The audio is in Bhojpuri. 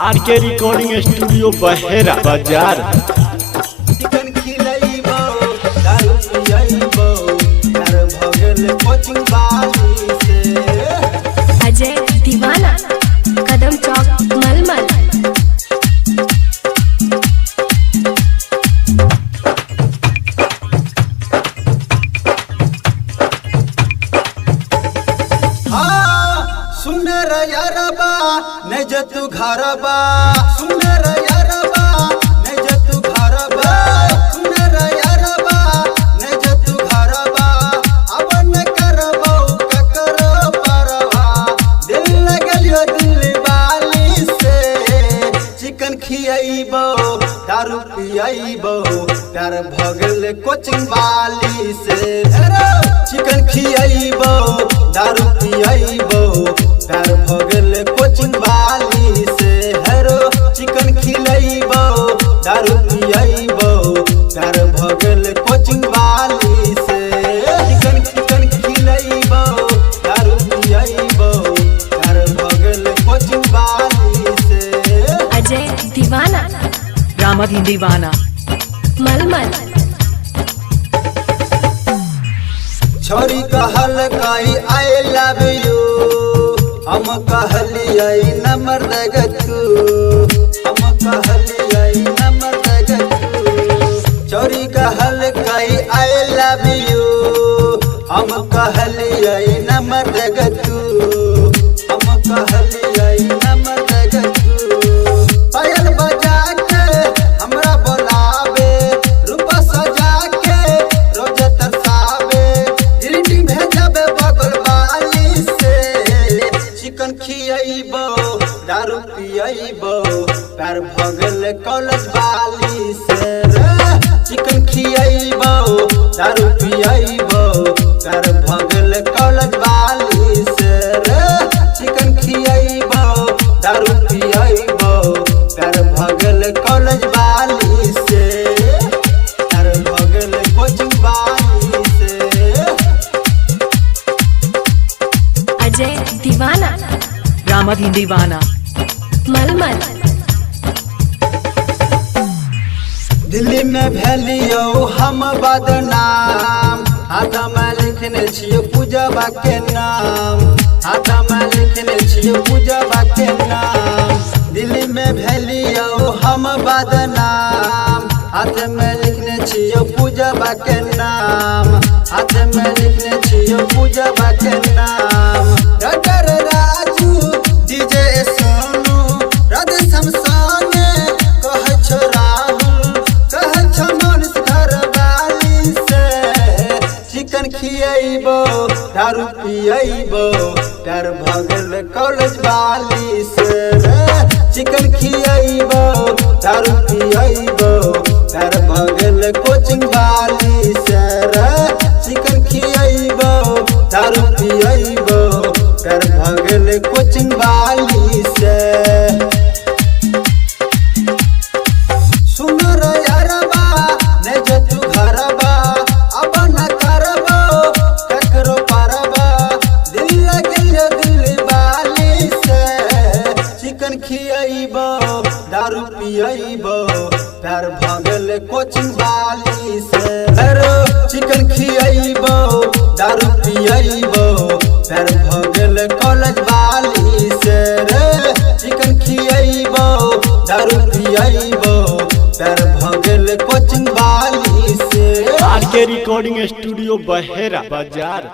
आरके रिकॉर्डिंग स्टूडियो बहेरा बाजार। चिकन खिलैबो दारू पियैबो घर भ गेल कोचिंग बाली से। अजय दीवाना कदम चौक मलमल। सुन रे यारबा नहीं जे तू घरबा, सुन रे यारबा नहीं जे तू घरबा, सुन रे यारबा नहीं जे तू घरबा। अब न करबो ककरो परवा, दिल लगलियो दिल वाली से। चिकन खियैबो दारू पियैबो डर भ गेल कोचिंग वाली से। चिकन खियैबो दारू पियैबो डर भ गेल कोचिंग वाली से। हेरो चिकन खिलैबो दारू पियैबो डर भ गेल कोचिंग वाली से। चिकन चिकन खिलैबो दारू पियैबो डर भ गेल कोचिंग वाली से। अजय दीवाना रामधीन दीवाना मलमल। छोरी कहल कई आई लव यू, हम कहलियै नंबर दगतू, हम कहलियै नंबर दगतू। छोरी कहल कई आई लव यू, हम कहलियै नंबर दगतू, हम कहलियै नंबर दगतू। पायल बजा के हमरा बोलावे, रूपा सजा के रोज तरसावे, ग्रीटिंग भेजबे बगल वाली से। चिकन खियैबो दारू पियैबो प्यार भ गेल कॉलेज वाली से। चिकन खियैबो दारू पियैबो प्यार भ गेल कॉलेज वाली से। चिकन खियैबो दारू पियैबो प्यार भ गेल कॉलेज वाली से, प्यार भ गेल कोचिंग वाली से। अजय दीवाना रामधीन दीवाना मलमल। दिल्ली में भेलियो हम बदनाम, हाथ में लिखने छियो पूजबा के नाम, हाथ में लिखने छियो पूजबा के नाम। दिल्ली में भेलियो हम बदनाम, हाथ में लिखने छियो पूजबा के नाम, हाथ में लिखने छियो पूजबा के नाम। डॉक्टर राजू डीजे सोनू राधे शमशाने कह छो राहुल, कह छो मनीष घर वाली से। चिकन खियैबो दारू पियैबो डर भ गेल कॉलेज वाली से। चिकन खियैबो दारू पियैबो डर भ गेल कोचिंग वाली से। चिकन खियैबो दारू पियैबो डर भ गेल कोचिंग वाली से। सुन रे यारबा नहीं जे तू घरबा, अब न करबो ककरो परवा, दिल लगलियो दिल वाली से। चिकन खियैबो दारू पियैबो प्यार भ गेल कोचिंग वाली से। हेरो चिकन खियैबो दारू पियैबो प्यार भ गेल कॉलेज वाली से। चिकन खियैबो दारू पियैबो प्यार भ गेल कोचिंग वाली से। आरके रिकॉर्डिंग स्टूडियो बहेरा बाजार।